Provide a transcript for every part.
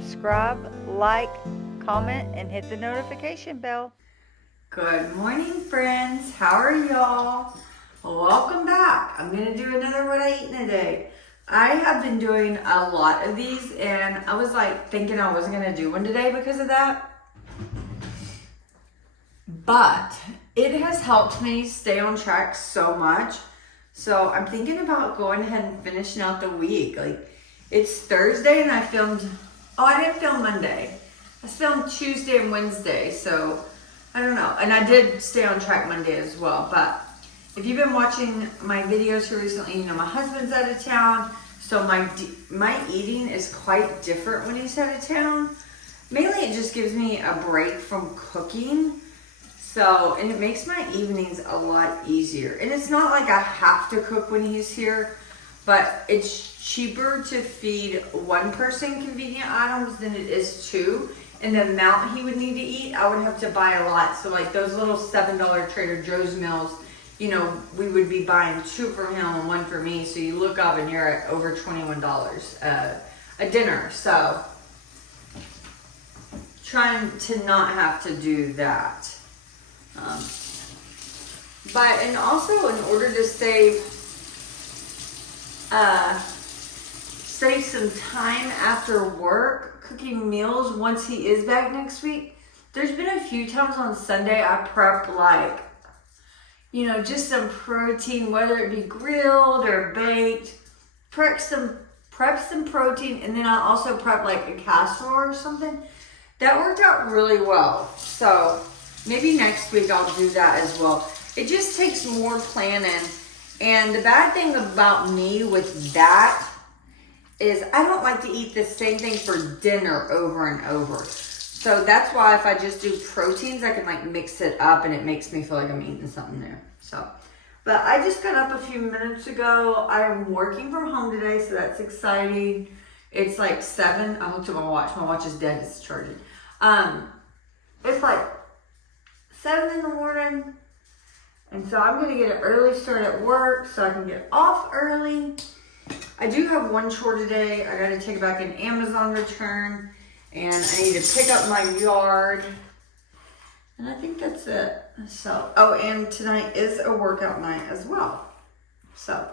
subscribe, like, comment, and hit the notification bell. Good morning, friends. How are y'all? Welcome back. I'm going to do another what I eat in a day. I have been doing a lot of these, and I was like thinking I wasn't going to do one today because of that. But it has helped me stay on track so much. So I'm thinking about going ahead and finishing out the week. Like, it's Thursday and I filmed, I didn't film Monday. I filmed Tuesday and Wednesday, so I don't know. And I did stay on track Monday as well. But if you've been watching my videos here recently, you know my husband's out of town. So my eating is quite different when he's out of town. Mainly it just gives me a break from cooking. So, and it makes my evenings a lot easier. And it's not like I have to cook when he's here, but it's cheaper to feed one person convenient items than it is two. And the amount he would need to eat, I would have to buy a lot. So like those little $7 Trader Joe's meals, you know, we would be buying two for him and one for me. So you look up and you're at over $21 a dinner. So trying to not have to do that. And also in order to save some time after work cooking meals once he is back next week, there's been a few times on Sunday I prep like, you know, just some protein, whether it be grilled or baked, prep some protein, and then I also prep like a casserole or something. That worked out really well. So maybe next week I'll do that as well. It just takes more planning. And the bad thing about me with that is I don't like to eat the same thing for dinner over and over. So that's why if I just do proteins, I can like mix it up and it makes me feel like I'm eating something new. So, but I just got up a few minutes ago. I'm working from home today, so that's exciting. It's like 7. I looked at my watch. My watch is dead. It's charging. It's like 7 in the morning. And so I'm going to get an early start at work so I can get off early. I do have one chore today. I got to take back an Amazon return. And I need to pick up my yard. And I think that's it. So, oh, and tonight is a workout night as well. So,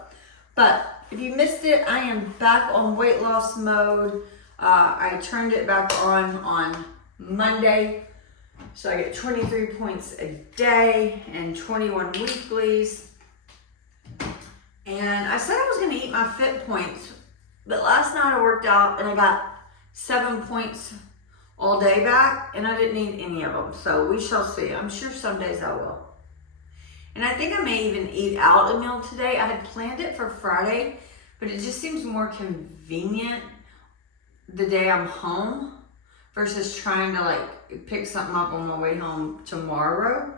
but if you missed it, I am back on weight loss mode. I turned it back on Monday. So I get 23 points a day and 21 weeklies. And I said I was going to eat my fit points, but last night I worked out and I got 7 points all day back, and I didn't need any of them. So we shall see. I'm sure some days I will. And I think I may even eat out a meal today. I had planned it for Friday, but it just seems more convenient the day I'm home versus trying to like pick something up on my way home tomorrow.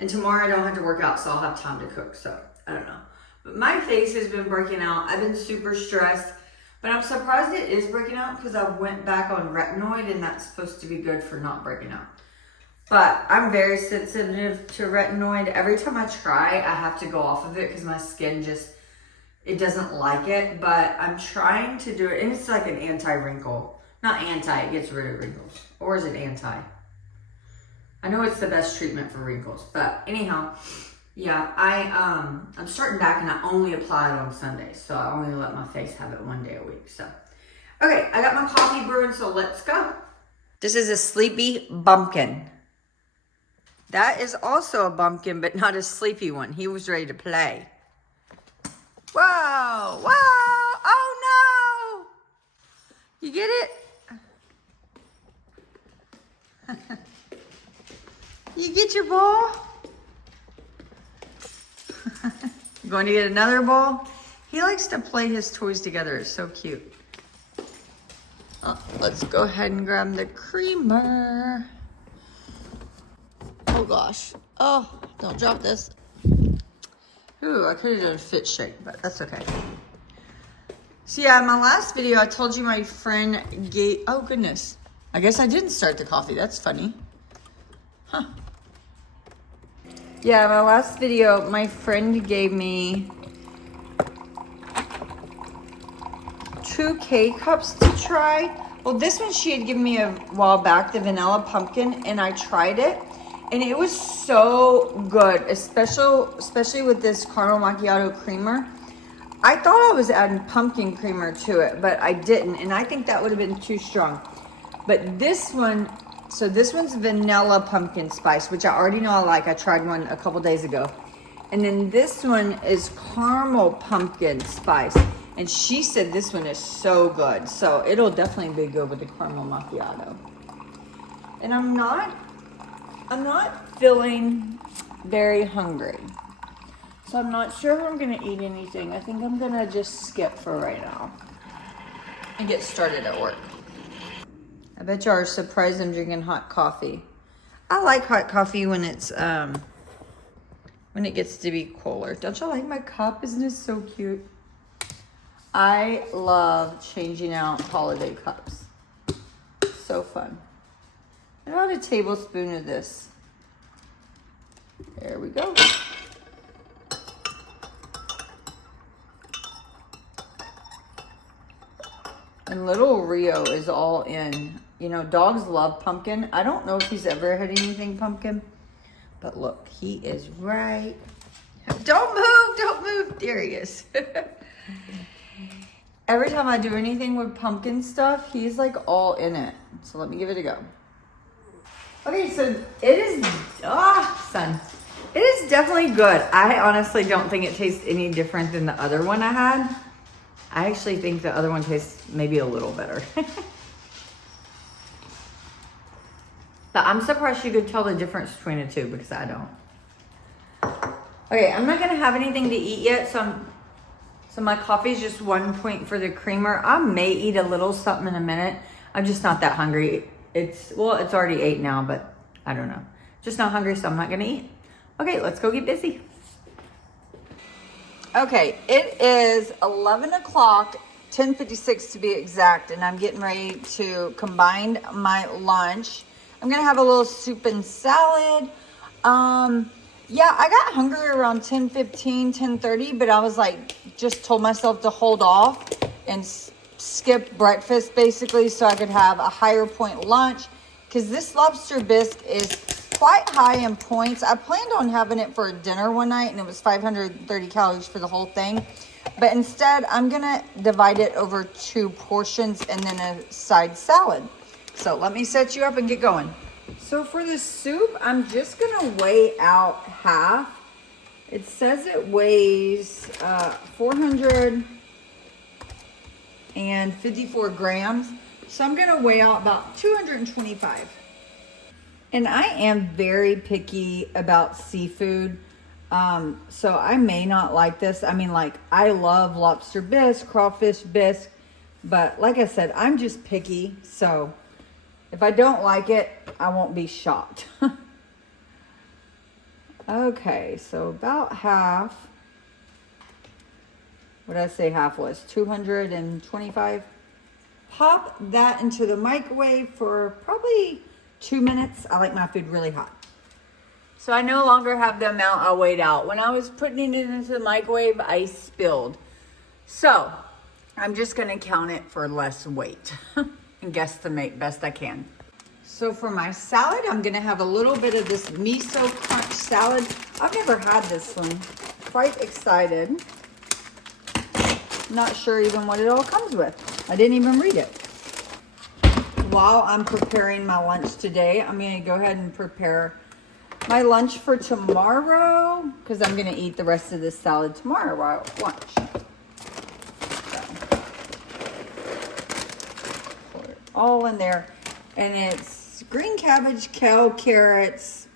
And tomorrow I don't have to work out, so I'll have time to cook. So I don't know. But my face has been breaking out. I've been super stressed, but I'm surprised it is breaking out because I went back on retinoid and that's supposed to be good for not breaking out. But I'm very sensitive to retinoid. Every time I try, I have to go off of it because my skin just, it doesn't like it. But I'm trying to do it, and it's like an anti-wrinkle. Not anti, it gets rid of wrinkles. Or is it anti? I know it's the best treatment for wrinkles. But anyhow, yeah, I'm starting back and I only apply it on Sundays. So I only let my face have it one day a week. So, okay, I got my coffee brewing, so let's go. This is a sleepy bumpkin. That is also a bumpkin, but not a sleepy one. He was ready to play. Whoa, whoa, oh no! You get it? You get your ball? Going to get another ball? He likes to play his toys together. It's so cute. Oh, let's go ahead and grab the creamer. Oh gosh. Oh, don't drop this. Ooh, I could have done a fit shake, but that's okay. So yeah, in my last video, I told you my friend gave, oh goodness. I guess I didn't start the coffee. That's funny. Huh. Yeah, my last video, my friend gave me 2 K-cups to try Well, this one she had given me a while back, the vanilla pumpkin, and I tried it, and it was so good, especially with this caramel macchiato creamer. I thought I was adding pumpkin creamer to it, but I didn't, and I think that would have been too strong. But this one, so this one's vanilla pumpkin spice, which I already know I like. I tried one a couple days ago. And then this one is caramel pumpkin spice. And she said this one is so good. So it'll definitely be good with the caramel macchiato. And I'm not feeling very hungry. So I'm not sure if I'm gonna eat anything. I think I'm gonna just skip for right now and get started at work. I bet you are surprised I'm drinking hot coffee. I like hot coffee when it's when it gets to be cooler. Don't you like my cup? Isn't it so cute? I love changing out holiday cups. So fun. About a tablespoon of this. There we go. And little Rio is all in. You know, dogs love pumpkin. I don't know if he's ever had anything pumpkin. But look, he is right. Don't move. There he is. Every time I do anything with pumpkin stuff, he's like all in it. So let me give it a go. Okay, so it is, son. It is definitely good. I honestly don't think it tastes any different than the other one I had. I actually think the other one tastes maybe a little better. But I'm surprised you could tell the difference between the two because I don't. Okay, I'm not gonna have anything to eat yet, so my coffee is just 1 point for the creamer. I may eat a little something in a minute. I'm just not that hungry. It's already 8 now, but I don't know. Just not hungry, so I'm not gonna eat. Okay, let's go get busy. Okay, it is 11 o'clock, 10:56 to be exact, and I'm getting ready to combine my lunch. I'm gonna have a little soup and salad. Yeah, I got hungry around 10:15, 10:30, but I was like, just told myself to hold off and skip breakfast basically so I could have a higher point lunch because this lobster bisque is quite high in points. I planned on having it for dinner one night and it was 530 calories for the whole thing. But instead, I'm gonna divide it over 2 portions and then a side salad. So let me set you up and get going. So for the soup, I'm just gonna weigh out half. It says it weighs 454 grams. So I'm gonna weigh out about 225. And I am very picky about seafood. So I may not like this. I mean, like, I love lobster bisque, crawfish bisque, but like I said, I'm just picky. So if I don't like it, I won't be shocked. Okay, so about half. What did I say half was? 225. Pop that into the microwave for probably 2 minutes. I like my food really hot. So I no longer have the amount I weighed out. When I was putting it into the microwave, I spilled. So I'm just gonna count it for less weight and guesstimate best I can. So for my salad, I'm gonna have a little bit of this miso crunch salad. I've never had this one. Quite excited. Not sure even what it all comes with. I didn't even read it. While I'm preparing my lunch today, I'm gonna go ahead and prepare my lunch for tomorrow because I'm gonna eat the rest of this salad tomorrow while at lunch. So, put it all in there. And it's green cabbage, kale, carrots,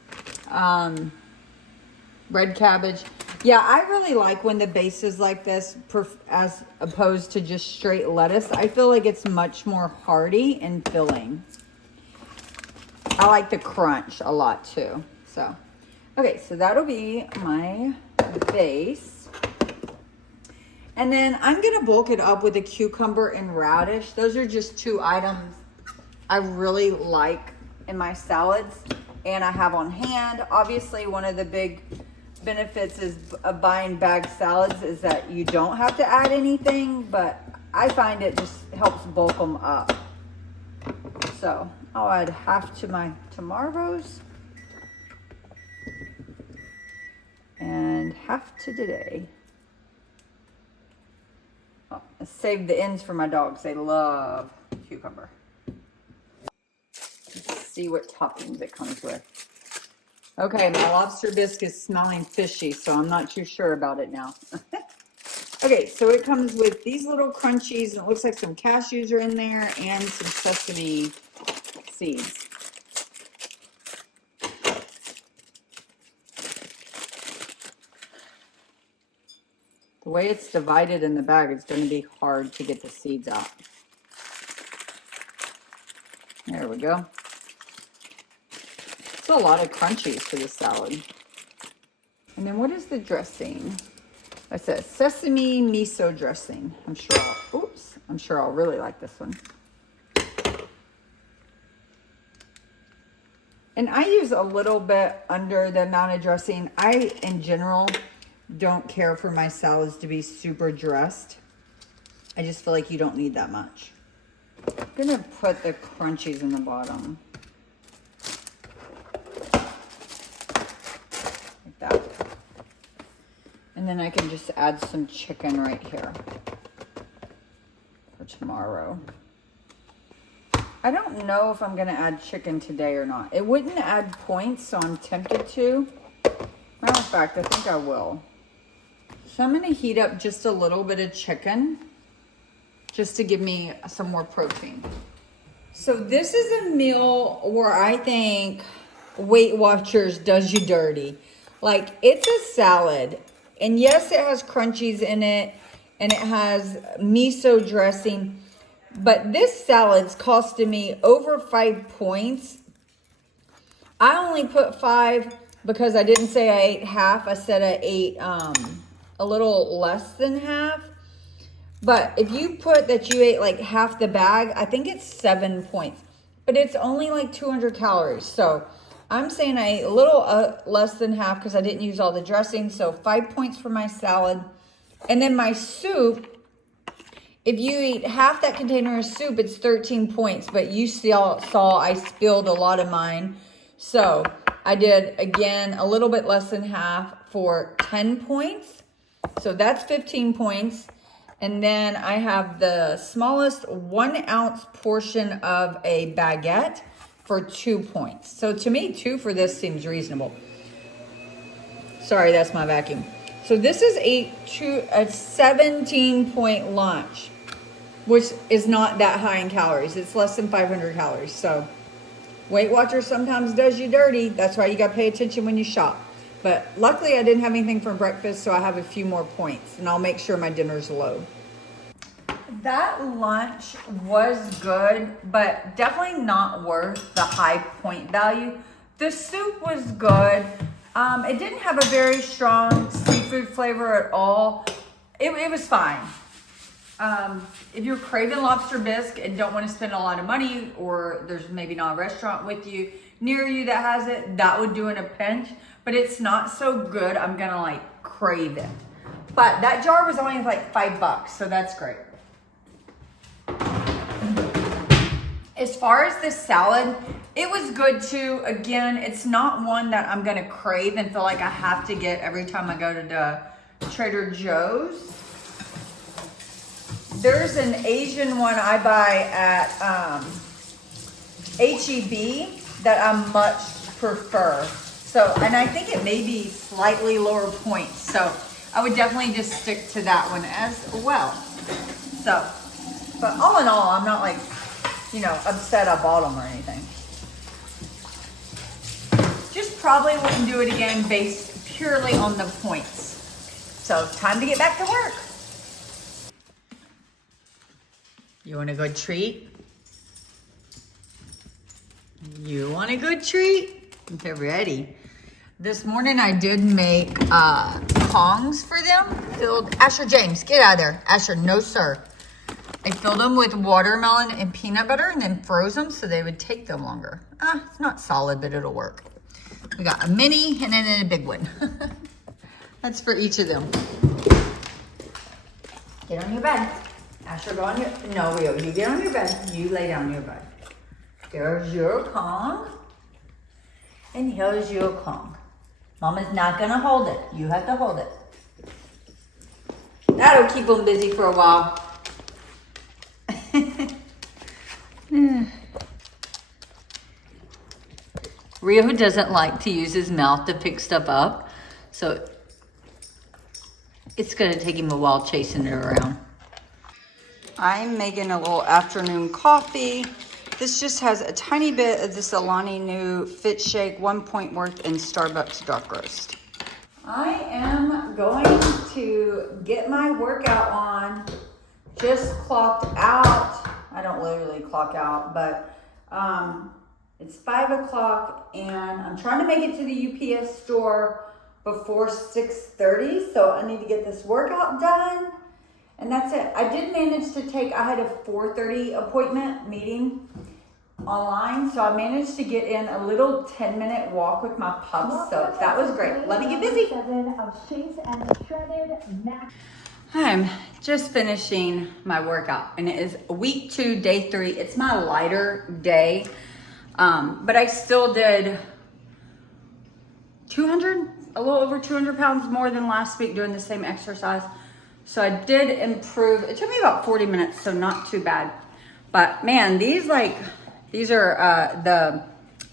red cabbage. Yeah, I really like when the base is like this as opposed to just straight lettuce. I feel like it's much more hearty and filling. I like the crunch a lot too. So, okay, so that'll be my base. And then I'm gonna bulk it up with a cucumber and radish. Those are just 2 items I really like in my salads and I have on hand. Obviously, one of the big benefits of buying bagged salads is that you don't have to add anything, but I find it just helps bulk them up. So I'll add half to my tomorrow's and half to today. Oh, I saved the ends for my dogs. They love cucumber. Let's see what toppings it comes with. Okay, my lobster bisque is smelling fishy, so I'm not too sure about it now. Okay, so it comes with these little crunchies, and it looks like some cashews are in there, and some sesame seeds. The way it's divided in the bag, it's going to be hard to get the seeds out. There we go. It's a lot of crunchies for this salad. And then what is the dressing? It says sesame miso dressing. I'm sure I'll really like this one. And I use a little bit under the amount of dressing. I, in general, don't care for my salads to be super dressed. I just feel like you don't need that much. I'm gonna put the crunchies in the bottom. Like that. And then I can just add some chicken right here for tomorrow. I don't know if I'm gonna add chicken today or not. It wouldn't add points, so I'm tempted to. Matter of fact, I think I will. So I'm gonna heat up just a little bit of chicken just to give me some more protein. So this is a meal where I think Weight Watchers does you dirty. Like, it's a salad. And yes, it has crunchies in it, and it has miso dressing, but this salad's costing me over 5 points. I only put 5 because I didn't say I ate half. I said I ate a little less than half. But if you put that you ate like half the bag, I think it's 7 points. But it's only like 200 calories. So I'm saying I ate a little less than half because I didn't use all the dressing. So 5 points for my salad. And then my soup, if you eat half that container of soup, it's 13 points. But you saw I spilled a lot of mine. So I did, again, a little bit less than half for 10 points. So that's 15 points. And then I have the smallest 1 ounce portion of a baguette for 2 points. So to me, 2 for this seems reasonable. Sorry, that's my vacuum. So this is a 17-point lunch, which is not that high in calories. It's less than 500 calories. So Weight Watchers sometimes does you dirty. That's why you got to pay attention when you shop. But luckily I didn't have anything for breakfast, so I have a few more points, and I'll make sure my dinner's low. That lunch was good, but definitely not worth the high point value. The soup was good. It didn't have a very strong seafood flavor at all. It was fine. If you're craving lobster bisque and don't want to spend a lot of money, or there's maybe not a restaurant with you near you that has it, that would do in a pinch. But it's not so good I'm gonna like crave it. But that jar was only like $5, so that's great. As far as the salad, it was good too. Again, it's not one that I'm gonna crave and feel like I have to get every time I go to the Trader Joe's. There's an Asian one I buy at H-E-B that I much prefer. So, and I think it may be slightly lower points. So I would definitely just stick to that one as well. So, but all in all, I'm not like, upset I bought them or anything. Just probably wouldn't do it again based purely on the points. So time to get back to work. You want a good treat? You want a good treat? Okay, ready. This morning I did make Kongs for them. Filled, Asher James, get out of there. Asher, no sir. I filled them with watermelon and peanut butter and then froze them so they would take them longer. It's not solid, but it'll work. We got a mini and then a big one. That's for each of them. Get on your bed. Asher, go on your, no, Rio, you get on your bed. You lay down on your bed. There's your Kong. And here's your Kong. Mama's not gonna hold it. You have to hold it. That'll keep them busy for a while. Rio doesn't like to use his mouth to pick stuff up, so it's gonna take him a while chasing it around. I'm making a little afternoon coffee. This just has a tiny bit of this Alani Nu Fit Shake 1 point worth in Starbucks dark roast. I am going to get my workout on. Just clocked out. I don't literally clock out, but it's 5 o'clock and I'm trying to make it to the UPS store before 6:30. So I need to get this workout done. And that's it. I did manage to I had a 4:30 appointment meeting online. So I managed to get in a little 10-minute walk with my pups. So that was great. Let me get busy. I'm just finishing my workout and it is week 2, day 3. It's my lighter day. But I still did a little over 200 pounds more than last week doing the same exercise. So I did improve. It took me about 40 minutes, so not too bad. But man, these are the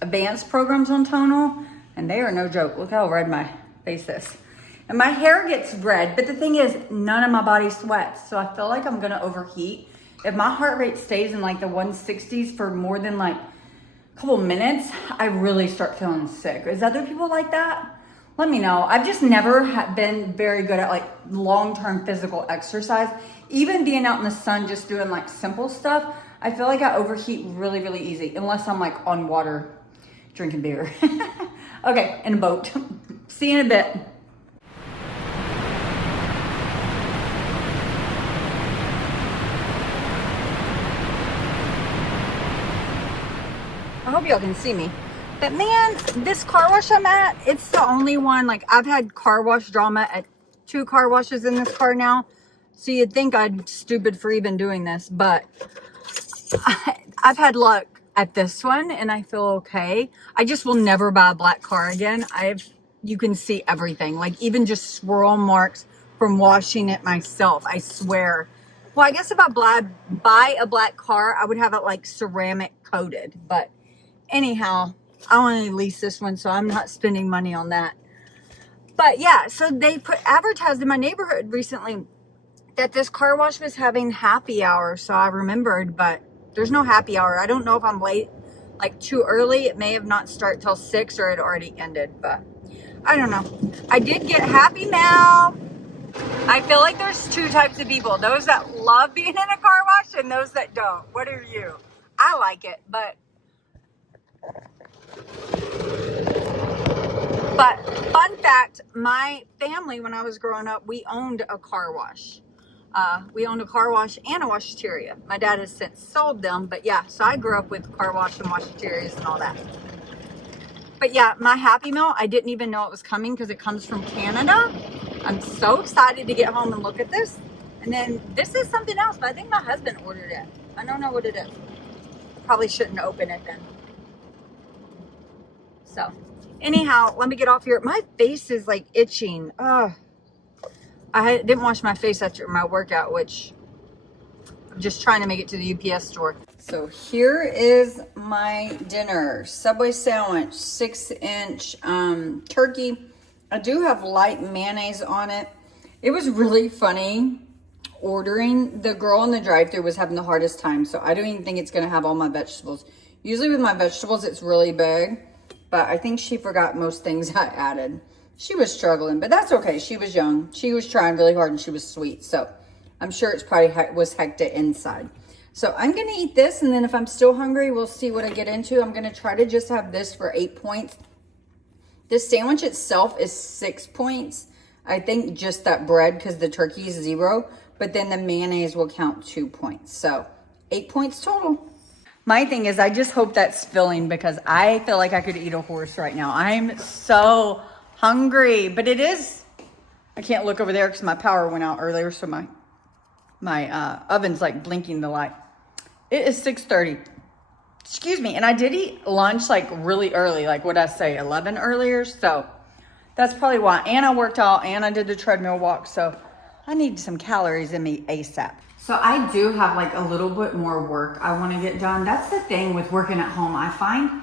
advanced programs on Tonal, and they are no joke. Look how red my face is. And my hair gets red, but the thing is, none of my body sweats. So I feel like I'm gonna overheat. If my heart rate stays in like the 160s for more than like a couple minutes, I really start feeling sick. Is other people like that? Let me know. I've just never been very good at like long-term physical exercise. Even being out in the sun, just doing like simple stuff, I feel like I overheat really, really easy, unless I'm like on water, drinking beer. Okay, in a boat. See you in a bit. I hope y'all can see me. But man, this car wash I'm at, it's the only one. Like, I've had car wash drama at 2 car washes in this car now. So you'd think I'm stupid for even doing this, but I've had luck at this one and I feel okay. I just will never buy a black car again. You can see everything, like even just swirl marks from washing it myself, I swear. Well, I guess if I buy a black car, I would have it like ceramic coated, but anyhow, I only lease this one, so I'm not spending money on that. But yeah, so they advertised in my neighborhood recently that this car wash was having happy hour. So I remembered, but there's no happy hour. I don't know if I'm late, like too early. It may have not started till 6 or it already ended, but I don't know. I did get Happy Mail. I feel like there's 2 types of people. Those that love being in a car wash and those that don't. What are you? I like it, but fun fact, my family, when I was growing up, we owned a car wash. We owned a car wash and a washateria. My dad has since sold them, but yeah, so I grew up with car wash and washaterias and all that. But yeah, my Happy Meal, I didn't even know it was coming because it comes from Canada. I'm so excited to get home and look at this. And then this is something else, but I think my husband ordered it. I don't know what it is. Probably shouldn't open it then. So anyhow, let me get off here. My face is like itching. I didn't wash my face after my workout, which I'm just trying to make it to the UPS store. So here is my dinner. Subway sandwich, 6-inch turkey. I do have light mayonnaise on it. It was really funny ordering. The girl in the drive-thru was having the hardest time, so I don't even think it's gonna have all my vegetables. Usually with my vegetables, it's really big, but I think she forgot most things I added. She was struggling, but that's okay. She was young. She was trying really hard and she was sweet. So I'm sure it's probably was hectic inside. So I'm going to eat this. And then if I'm still hungry, we'll see what I get into. I'm going to try to just have this for 8 points. This sandwich itself is 6 points. I think just that bread, because the turkey is 0, but then the mayonnaise will count 2 points. So 8 points total. My thing is, I just hope that's filling because I feel like I could eat a horse right now. I'm so hungry, but it is, I can't look over there because my power went out earlier, so my oven's like blinking the light. It is 6:30. Excuse me. And I did eat lunch like really early, like what I say, 11 earlier. So that's probably why. And I worked out and I did the treadmill walk. So I need some calories in me ASAP. So I do have like a little bit more work I want to get done. That's the thing with working at home. I find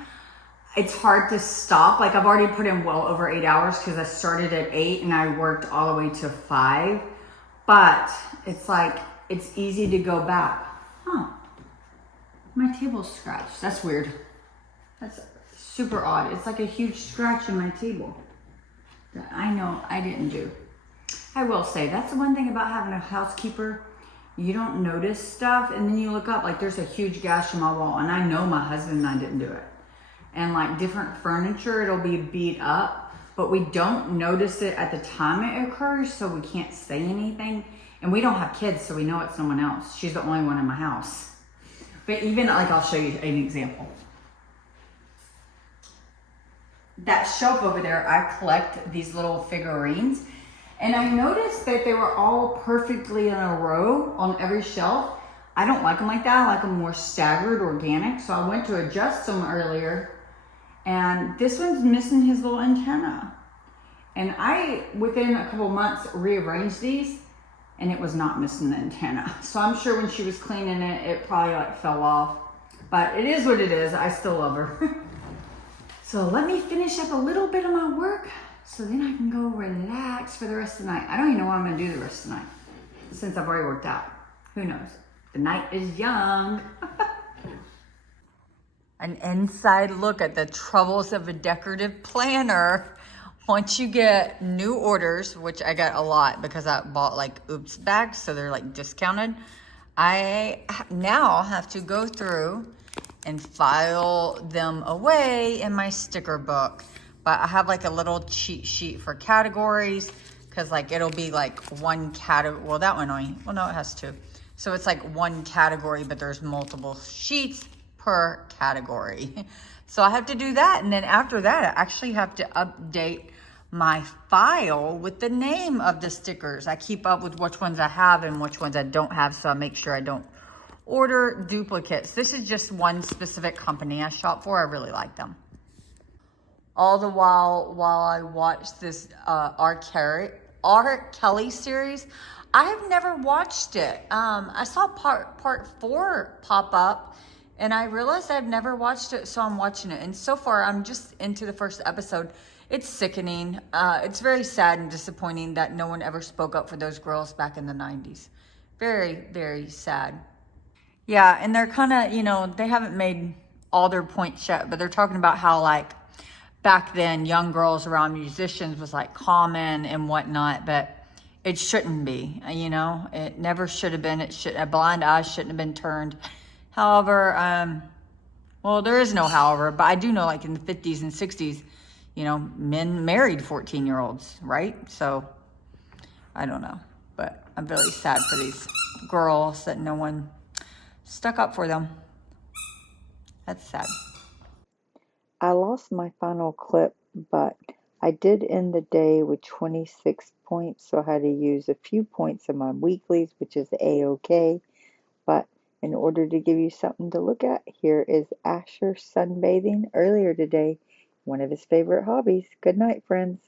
it's hard to stop. Like I've already put in well over 8 hours because I started at 8 and I worked all the way to 5. But it's like, it's easy to go back. Huh. My table's scratched. That's weird. That's super odd. It's like a huge scratch in my table that I know I didn't do. I will say, that's the one thing about having a housekeeper. You don't notice stuff and then you look up, like there's a huge gash in my wall and I know my husband and I didn't do it. And like different furniture, it'll be beat up, but we don't notice it at the time it occurs, so we can't say anything. And we don't have kids, so we know it's someone else. She's the only one in my house. But even like, I'll show you an example. That shelf over there, I collect these little figurines. And I noticed that they were all perfectly in a row on every shelf. I don't like them like that. I like them more staggered, organic. So I went to adjust them earlier. And this one's missing his little antenna. And I, within a couple months, rearranged these. And it was not missing the antenna. So I'm sure when she was cleaning it, it probably like fell off. But it is what it is. I still love her. So let me finish up a little bit of my work so then I can go relax for the rest of the night. I don't even know what I'm gonna do the rest of the night since I've already worked out. Who knows? The night is young. An inside look at the troubles of a decorative planner. Once you get new orders, which I got a lot because I bought like oops bags, so they're like discounted. I now have to go through and file them away in my sticker book. But I have like a little cheat sheet for categories because like it'll be like one category. Well, that one only, well, no, it has two. So it's like one category, but there's multiple sheets per category. So I have to do that. And then after that, I actually have to update my file with the name of the stickers. I keep up with which ones I have and which ones I don't have, so I make sure I don't order duplicates. This is just one specific company I shop for. I really like them. All the while I watch this R. Kelly series, I have never watched it. I saw part 4 pop up and I realized I've never watched it, so I'm watching it. And so far, I'm just into the first episode. It's sickening. It's very sad and disappointing that no one ever spoke up for those girls back in the 90s. Very, very sad. Yeah, and they're kind of, they haven't made all their points yet, but they're talking about how like back then young girls around musicians was like common and whatnot, but it shouldn't be, it never should have been. A blind eye shouldn't have been turned. However, well, there is no however, but I do know like in the 50s and 60s, men married 14-year-olds, right? So I don't know, but I'm really sad for these girls that no one stuck up for them. That's sad. I lost my final clip, but I did end the day with 26 points, so I had to use a few points of my weeklies, which is A-okay. But in order to give you something to look at, here is Asher sunbathing earlier today, one of his favorite hobbies. Good night, friends.